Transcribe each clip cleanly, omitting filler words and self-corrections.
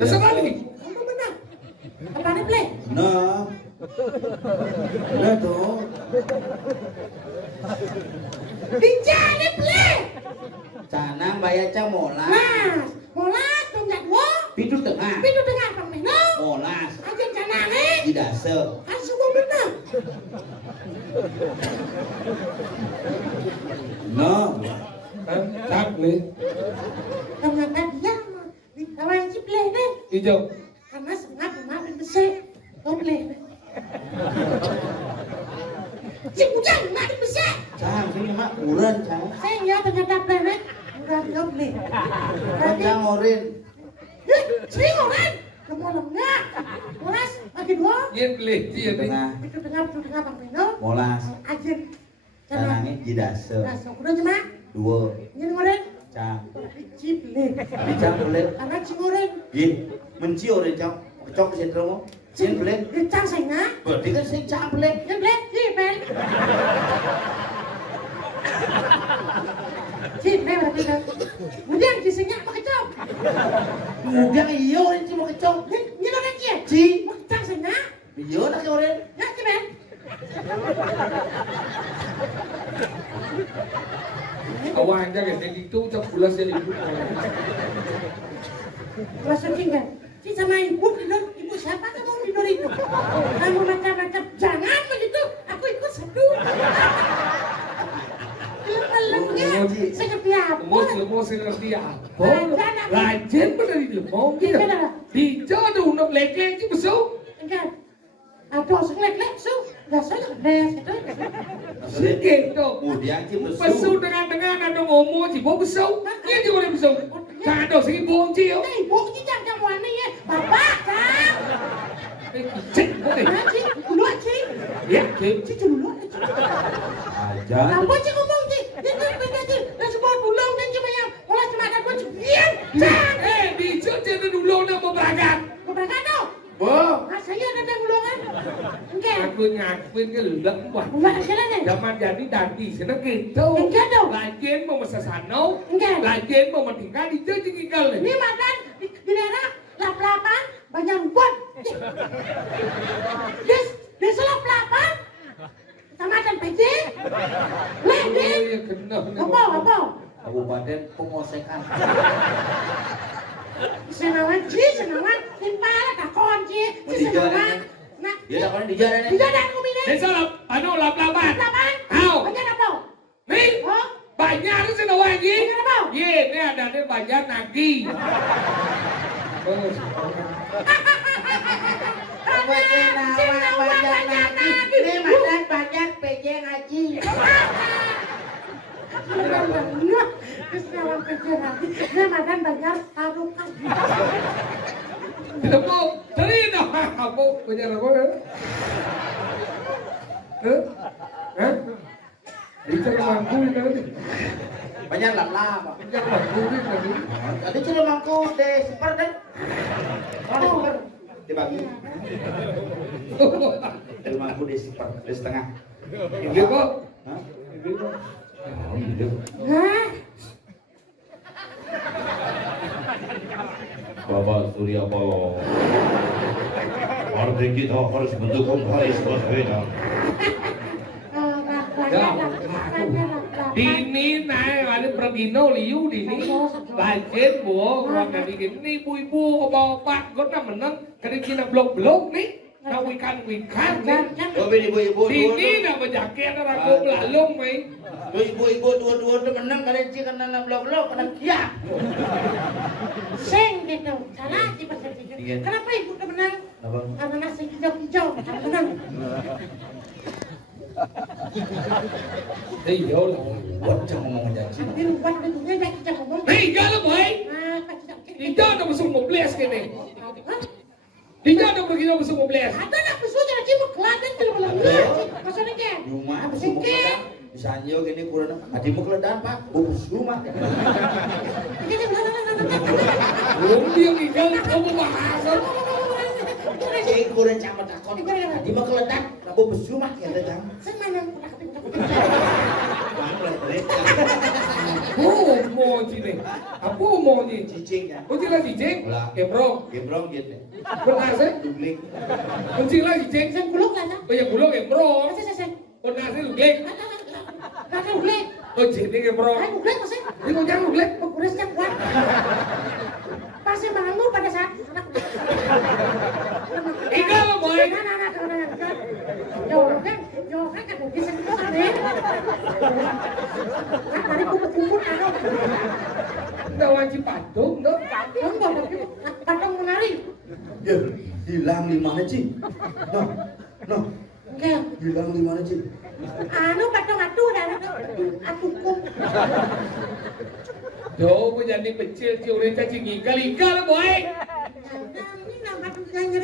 Terserah lagi. Kamu benar. Apa nih play? Nah. Nah tuh. Bincang play. Canang bayar cang molas. Mas, molas tunggak dua. Pintu tengah. Pintu tengah Bang Meno. Molas. Aja canang eh. Di dasar. Asu mau benar. Nah. Cak nih. Tengah dia mah. Kawan si play deh. Hijau. Karena sengat kemarin besar. Kau play. Si bujang nggak besar. Cang sini mak uran cang. Saya nggak ternyata play deh. Udah kau play. Cang orin. Sering orang. Kemudian enggak. Molas bagi dua. Yen beli dia nih. Tengah. Pintu tengah Bang Meno. Molas. Aja. Canang. Canangnya di dasar. Nah, so udah cuma. Dua. Ini ngoren. Cang. Cip leh. Di cang boleh. Karena cingoren. Yin. Menci orin cang. Kecok ke sentro mo. Yin boleh. Cang saya nggak. Berarti kan saya cang boleh. Yang boleh. Cip leh. Cip leh berarti kan. Kemudian kisahnya mau kecok. Mudah iya orin cuma kecok. Ini orang kia. Ci. Mau cang saya nggak. Iya nak orin. Ya cip leh. Kawan jangan yang itu cak bulas jadi ibu. Masukin kan. Si sama ibu tidur. Ibu siapa kamu tidur itu? Kamu macam-macam. Jangan begitu. Aku ikut satu. Lemah-lemah. Seperti apa? Lemot seperti apa? Rajin benar di lemot gitu. Hijau ada undang lek-lek sih besok. Enggak. Aduh, selek-lek su. Enggak selek des gitu. Gitu. Kemudian ci Besok dengan ada ngomong sih, bawa besok. Iya juga ada besok. Kado sih bohong sih. Nih, ibu cicak kamu aneh ya. Bapak, kan? Cek, boleh. Cik, dulu cik. Ya, cek. Cik dulu. aja. Apa cik ngomong cik? Ini beda cik. Dan semua pulang dan cuma yang olah cuma ada gua cik. Diam. Dijauh jadi dulu nak mau berangkat. Mau berangkat dong? Boh. Ah, saya ada gulungan. Enggak. Aku ngakuin ke lelak wah. Enggak, jalan nih. Zaman jadi dadi sana gitu. Enggak dong. Lajen mau mesasano. Enggak. Lajen mau tinggal di jauh tinggal. Ini makan di daerah lap-lapan banyak buat. Desa lap-lapan. Kecamatan PJ. Lagi. Iya kena. Apa? Kabupaten Pengosekan. Senawan, timpal takon ci. Senawan. Nah, Ya dah di jalan di jalan aku ini. Desa lap-lapan. Lapan. Hao. Banyak apa? Nih. Oh, Banyak itu sih lagi. banyak apa? Ye, ini ada nih banyak nagi. Ini makan banyak PJ ngaji. Kesenawan PJ lagi. Nah, makan banyak tarukan. Tidak mau, cari dah. Apa banyak apa? Hah? Bisa mangku ini tadi. Banyak lap-lap. Banyak mangku ini tadi. Tadi cuma mangku deh super deh. Mana super? Dibagi. Cuma mangku deh super deh setengah. Ini kok. Hah? Ini kok. Oh, ini. Hah? Bapak Surya Paloh, partai kita harus mendukung Anies Baswedan. Dini naik ada pergino liu dini lajen bu orang dari ini ibu-ibu bapak gue nak menang karena kita blok nih nak wikan nih Coba ibu-ibu dini nak berjaket ada ragu belalung nih ibu-ibu dua-dua tuh menang kalian sih karena blok-blok kena kia. Seng gitu. Salah sih persepsi. Kenapa ibu udah menang? Karena nasi hijau-hijau. Karena menang. iya lah Buat jangan ngomong janji. Tapi lupa bentuknya jadi hijau ngomong. hijau lah boy Ah, kacau. hijau udah masuk mobles kene hijau udah pergi masuk mobles Ada nak besok jadi cuma keladan kalau belum maksudnya kan? Rumah Apa aku sih mau kan? keledan. Bisa anjir gini kurang. Hatimu keledan pak. Bungkus rumah. belum dia hijau kamu bahasa Cek kurang campur takon. Hatimu keledan. Aku bungkus rumah kita jam. Saya mana pernah ketemu Mana boleh. Oh, mau cini. Apa mau ni? Cicing ya. Kunci lah cicing. Gembrong. Gembrong gitu. Pernah sih? Dugling. Kunci lah cicing. Sen gulung kan? Banyak gulung gembrong. Sen. Pernah sih lugling. Kakak gulung. Oh, cini gembrong. Ay, gulung masih. Ini kau jangan lugling. Kuras yang kuat. Pasti bangun pada saat anak. Ikaw, boy. Jauh kan bisa keluar deh. Tadi kumpul ano. Dah wajib patung, no? Patung bawa patung menari. Ya, hilang di mana Ci? Noh. Enggak. Hilang di mana Ci? Anu patung atuh dah atukum. Jauh pun jadi kecil, ciurin cacing igal, boy. Ini nama tulisannya.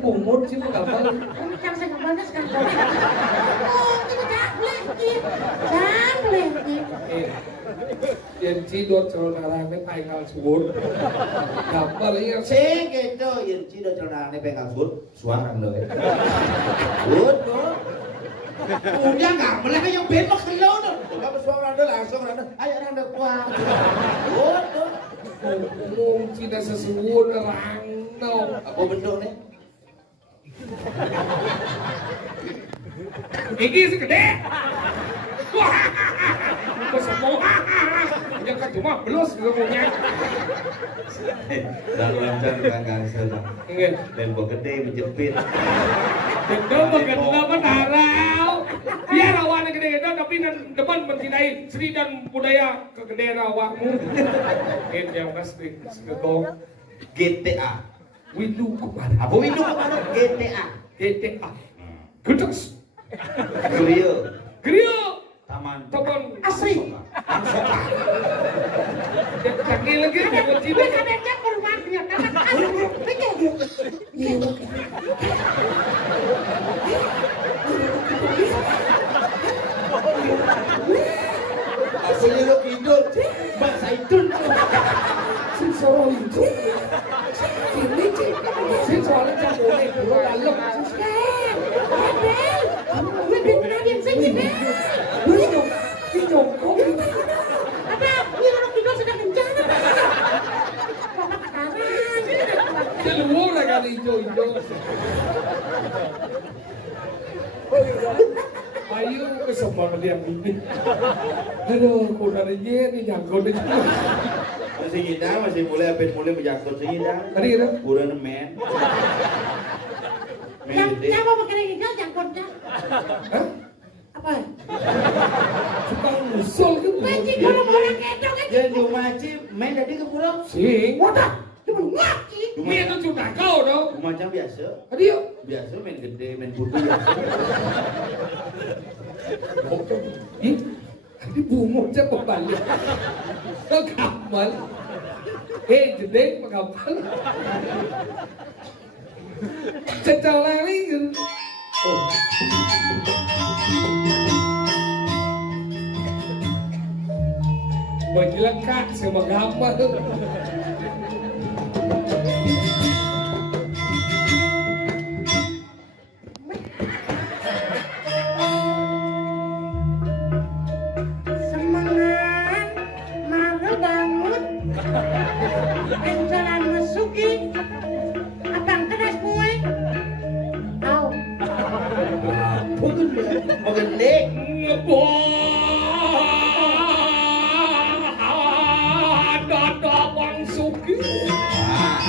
Umur sih mau kapal. Yang saya ngebalas kan. Oh, ini jangan lagi. Yang cidot calon arahnya paingal subur. Kapal ini Sing gitu, yang Ci do celanane pegang sud, suara lo ya. Betul. Udah nggak boleh yang belok ke lo no. Coba suara anda langsung anda. Ayo anda kuat. Betul. umum Cina sesuun orang no. Apa bentuknya? Iki segede. Wah, kok semua. Yang kan cuma belus ngomongnya. Dan lancar kan gansel. Enggak. Lembo gede menjepit. Gendong begendong menarau. Biar awalnya gede-gede tapi depan mencintai seni dan budaya kegedean awakmu. Ini yang pasti segedong. GTA. Windu kemana? Apa windu kemana? GTA. GTA. Gedeks. Grill. Grill. Taman. Asri. Kaki lagi Ada mau Cina. kadangnya perumahannya taman asri. Aslinya lo kidul. Mbak Zaitun. Sing soro itu. Ini cik. Sing soalnya campurnya bro dalam. Keluar kan hijau-hijau. Ayo ke semua dia ini. Aduh, kurang aja nih jago deh. Masih kita masih mulai menjangkut sih kita. Tadi kan? Kurang men. Yang mau pakai hijau jangkutnya. Hah? Apa? Suka ngusul kan? Mancing orang-orang itu kan. Jangan diumaci, main tadi ke pulau. Sing. Wadah, cuma ngaki. Ini itu sudah kau dong. Macam biasa. Tadi yuk. Biasa main gede, main putih biasa. Ih, tadi bumbunya kembali. Kau kapal. Gede kapal. Cecelali. Oh. Bagi lengkap sama gambar. Semangat, malu bangun. Enjalan mesuki. Abang keras kue. Tahu. Gede. Ada Bang Suki.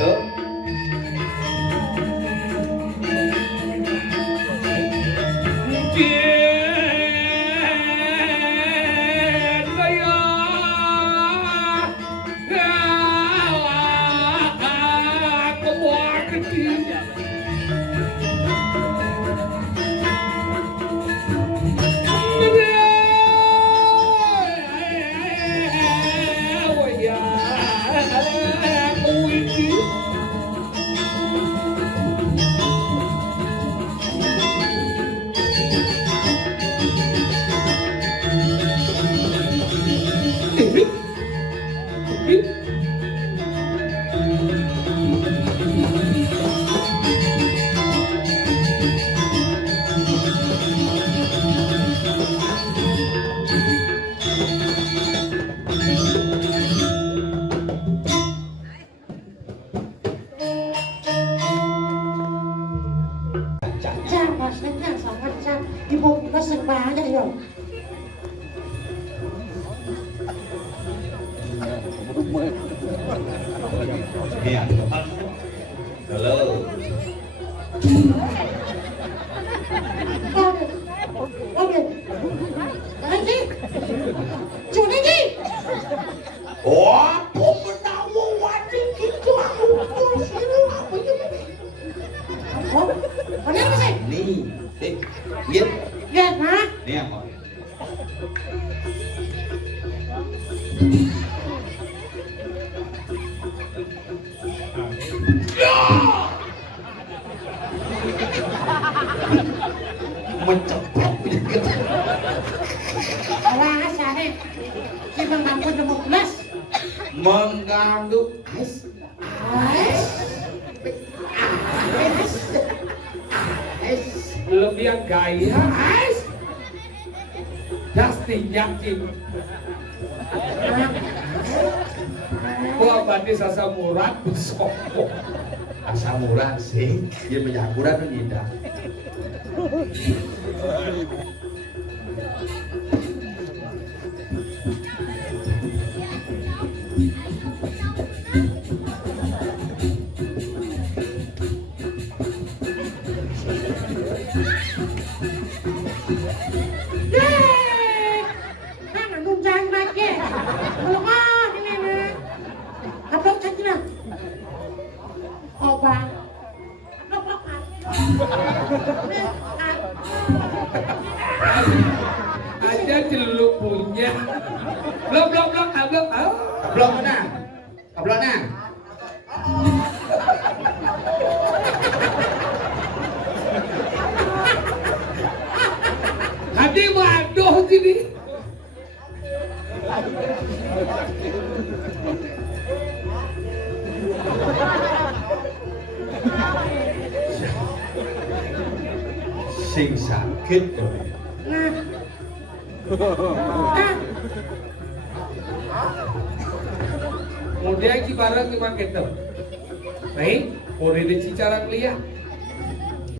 Tuh. Iya. Halo. Oke. Lagi. Cuma lagi. Oh,ผมmenawa wani gitu aku sini apa ini? Oh, benar apa sih? Nih, lihat. Ya, nah. Nih apa? Mencepat penyakit. Alah, asane. Si Bang Bangku 15. Mengganggu ais. Lebih gaya ais. Dustin yakin. Gua berarti sasa murad sopo. Asal murah sih, dia menyakuran dan indah. Yeay! Kan nunjang lagi. Melengah ini nah. Upload saja nah. Oba. Upload kan. Aja celuk punya. Blok. Kablok mana? Kabloknya? Hadi waduh sini. Sing sakit tuh. Nah. Kemudian barang lima ketem. Baik, boleh dicicara lihat.